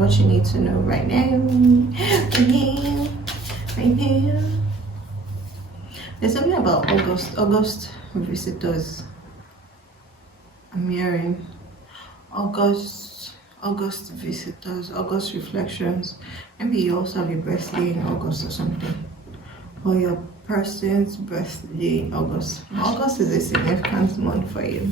what you need to know right now. Right now. There's something about August visitors. I'm hearing August visitors, August reflections. Maybe you also have your birthday in August or something, or your person's birthday in August. August is a significant month for you.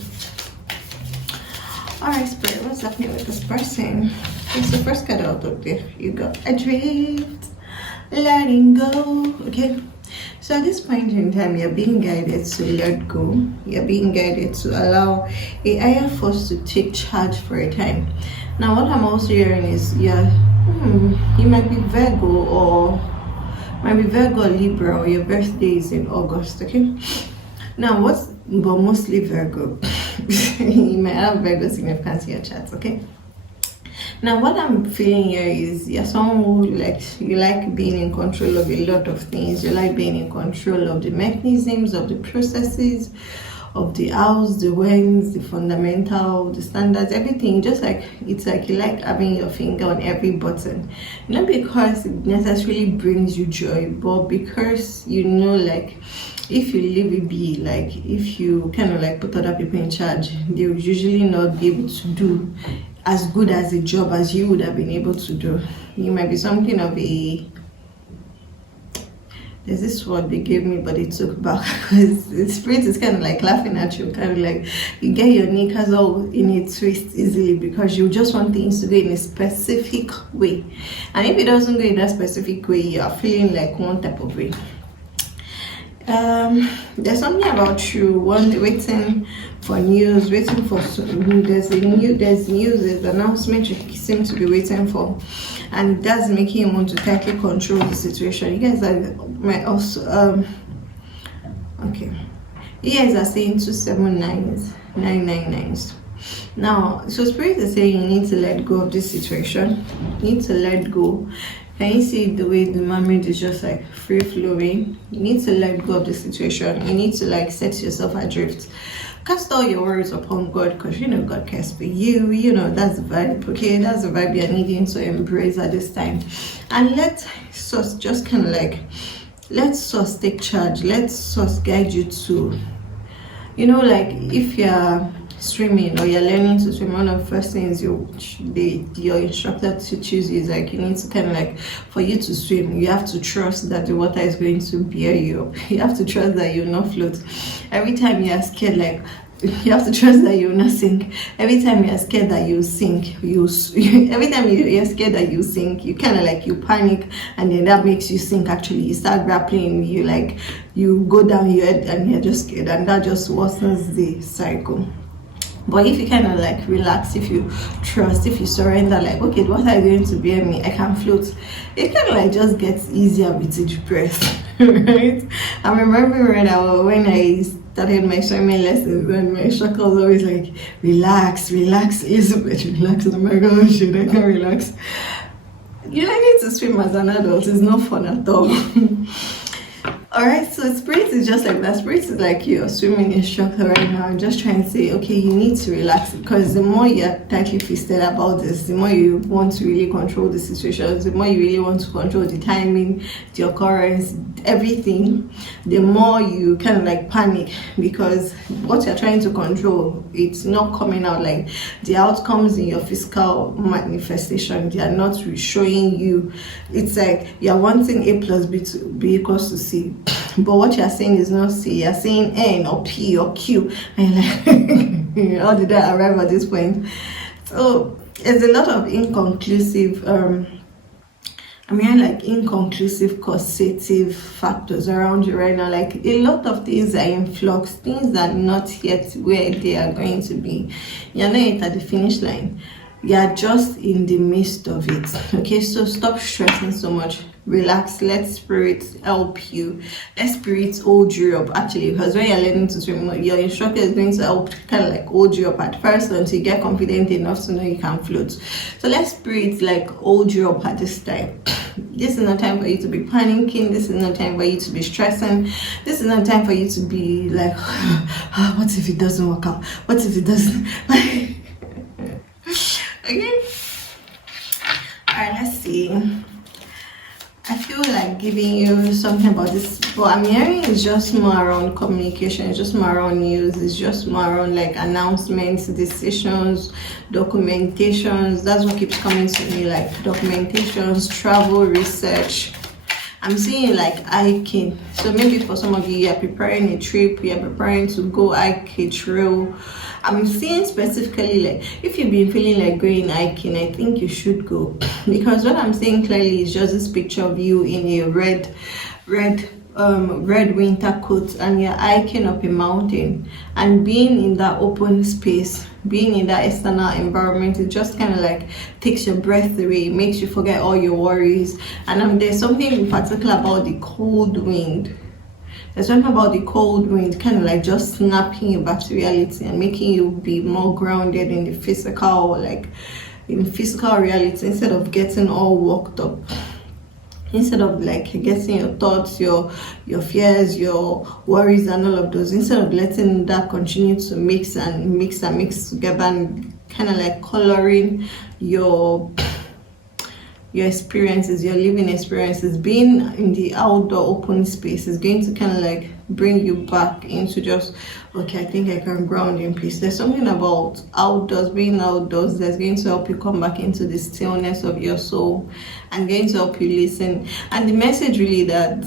All right, Spirit, what's happening with this person? It's the first card out of there. You got adrift, letting go. Okay, so at this point in time, you're being guided to let go. You're being guided to allow a higher force to take charge for a time. Now, what I'm also hearing is, you might be Virgo or Libra, or your birthday is in August. Okay. Now, but mostly Virgo. You might have Virgo significance in your chart. Okay. Now, what I'm feeling here is you're someone who you like being in control of a lot of things. You like being in control of the mechanisms, of the processes, of the hows, the whens, the fundamental, the standards, everything. Just like it's like you like having your finger on every button, not because it necessarily brings you joy, but because you know, like, if you leave it be, like if you kind of like put other people in charge, they will usually not be able to do as good as a job as you would have been able to do. You might be something of a, there's this word they gave me but it took back, because the spirit is kind of like laughing at you, kind of like you get your knickers all in a twist easily because you just want things to go in a specific way, and if it doesn't go in that specific way, you are feeling like one type of way. There's something about you waiting for news, waiting for there's news, there's announcement you seem to be waiting for, and that's making you want to tightly control the situation. You guys might also okay, you guys are saying 279s, 999s. Now, so spirit is saying you need to let go of this situation. You need to let go. Can you see the way the mermaid is just like free flowing? You need to let go of the situation. You need to like set yourself adrift. Cast all your worries upon God, because you know God cares for you. You know, that's the vibe. Okay, that's the vibe you're needing to embrace at this time. And let source just kind of like, let source take charge. Let source guide you to, you know, like if you're swimming or you're learning to swim, one of the first things your instructor teaches you is like, you need to kind of like, for you to swim, you have to trust that the water is going to bear you up. You have to trust that you'll not float. Every time you're scared, like, you have to trust that you will not sink. Every time you're scared that you sink, every time you're scared that you sink, you kind of like, you panic, and then that makes you sink. Actually, you start grappling, you go down your head and you're just scared, and that just worsens the cycle. But if you kind of like relax, if you trust, if you surrender, like, okay, what are you going to bear me? I can float. It kind of like just gets easier with each breath, right? I remember when I started my swimming lessons, and my instructor was always like, relax, Elizabeth, relax. Oh my gosh, I can't relax. You learning to swim as an adult is not fun at all. Alright, so spirit is just like that. Spirit is like your swimming instructor right now. I'm just trying to say, okay, you need to relax, because the more you're tightly fisted about this, the more you want to really control the situation, the more you really want to control the timing, the occurrence, everything, the more you kind of like panic, because what you're trying to control, it's not coming out. Like the outcomes in your physical manifestation, they are not showing you. It's like you're wanting A plus B to be equals to C, but what you're saying is not C. You're saying N or P or Q, and you're like, how did I arrive at this point? So there's a lot of inconclusive like inconclusive causative factors around you right now. Like a lot of things are in flux, things are not yet where they are going to be. You're not yet at the finish line, you're just in the midst of it. Okay, so stop stressing so much. Relax, let spirit help you. Let spirit hold you up, actually, because when you're learning to swim, your instructor is going to help kind of like hold you up at first until you get confident enough to know you can float. So let spirit like hold you up at this time. This is not time for you to be panicking. This is not time for you to be stressing. This is not time for you to be like, what if it doesn't work out? What if it doesn't? Okay. see. I feel like giving you something about this, but I'm hearing it's just more around communication, it's just more around news, it's just more around like announcements, decisions, documentations. That's what keeps coming to me, like documentations, travel, research. I'm seeing like hiking. So maybe for some of you, you're preparing a trip, you're preparing to go hike a trail. I'm seeing specifically like if you've been feeling like going hiking, I think you should go, because what I'm seeing clearly is just this picture of you in a red winter coat, and you're hiking up a mountain, and being in that open space, being in that external environment, it just kind of like takes your breath away, it makes you forget all your worries. And there's something in particular about the cold wind. There's something about the cold wind kind of like just snapping you back to reality and making you be more grounded in the physical, like in physical reality, instead of getting all worked up, instead of like getting your thoughts, your fears, your worries and all of those, instead of letting that continue to mix together and kind of like coloring your experiences, your living experiences. Being in the outdoor open space is going to kind of like bring you back into just, okay, I think I can ground in peace. There's something about outdoors, being outdoors, that's going to help you come back into the stillness of your soul and going to help you listen. And the message really that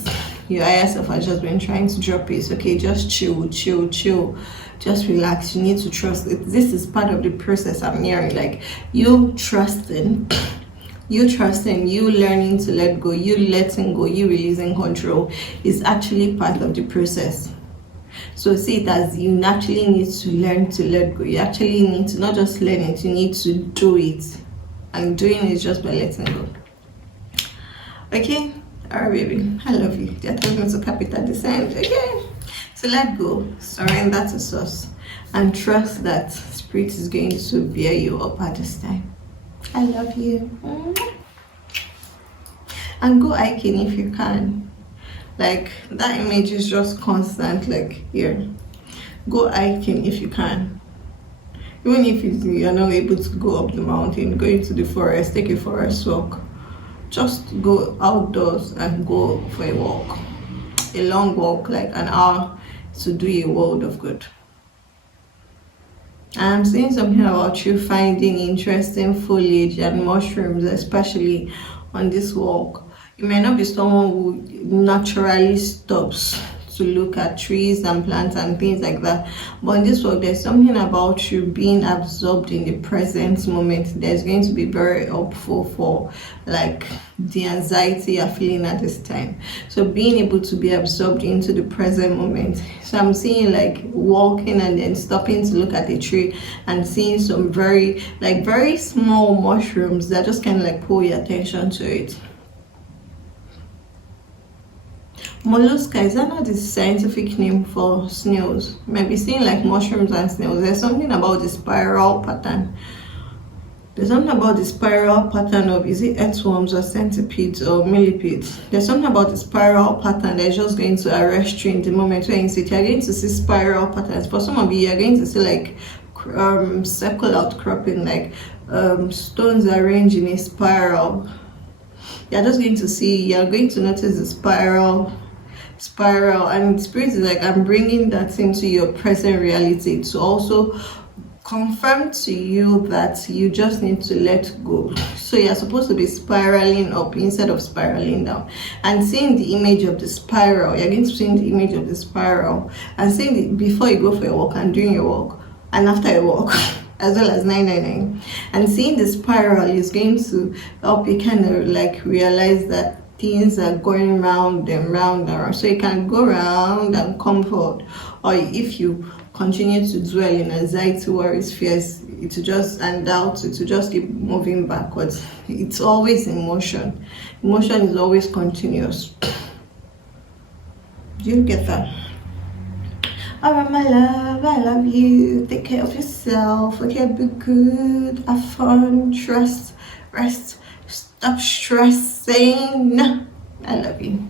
your higher self has just been trying to drop is, okay, just chill, just relax. You need to trust it. This is part of the process. I'm hearing like you trusting, you learning to let go, you letting go, you releasing control is actually part of the process. So see it as you naturally need to learn to let go. You actually need to not just learn it, you need to do it. And doing it just by letting go. Okay? Alright, baby. I love you. They're telling me to capital descent. Okay? So let go, surrender to source, and trust that spirit is going to bear you up at this time. I love you. And go hiking if you can. Like that image is just constant, like here. Go hiking if you can. Even if you're not able to go up the mountain, go into the forest, take a forest walk. Just go outdoors and go for a walk. A long walk, like an hour, to do a world of good. I'm seeing something about you finding interesting foliage and mushrooms, especially on this walk. You may not be someone who naturally stops to look at trees and plants and things like that, but in this walk there's something about you being absorbed in the present moment that's going to be very helpful for like the anxiety you're feeling at this time. So being able to be absorbed into the present moment. So I'm seeing like walking and then stopping to look at a tree and seeing some very small mushrooms that just kind of like pull your attention to it. Mollusca, is that not the scientific name for snails? You might be seeing like mushrooms and snails. There's something about the spiral pattern. There's something about the spiral pattern of, is it earthworms or centipedes or millipedes? There's something about the spiral pattern that's just going to arrest you in the moment when you sit. You're going to see spiral patterns. For some of you, you're going to see like circle outcropping, like stones arranged in a spiral. You're just going to see, you're going to notice the spiral, and spirit is like, I'm bringing that into your present reality to also confirm to you that you just need to let go. So you're supposed to be spiraling up instead of spiraling down, and seeing the image of the spiral. You're going to see the image of the spiral and seeing it before you go for a walk and during your walk and after a walk as well as 999, and seeing the spiral is going to help you kind of like realize that things are going round and round and round. So you can go round and come forward, or if you continue to dwell in anxiety, worries, fears, it will just and doubt, it will just keep moving backwards. It's always in motion. Motion is always continuous. Do you get that? Alright, my love, I love you. Take care of yourself. Okay, be good. Have fun. Trust. Rest. Stop stressing. I love you.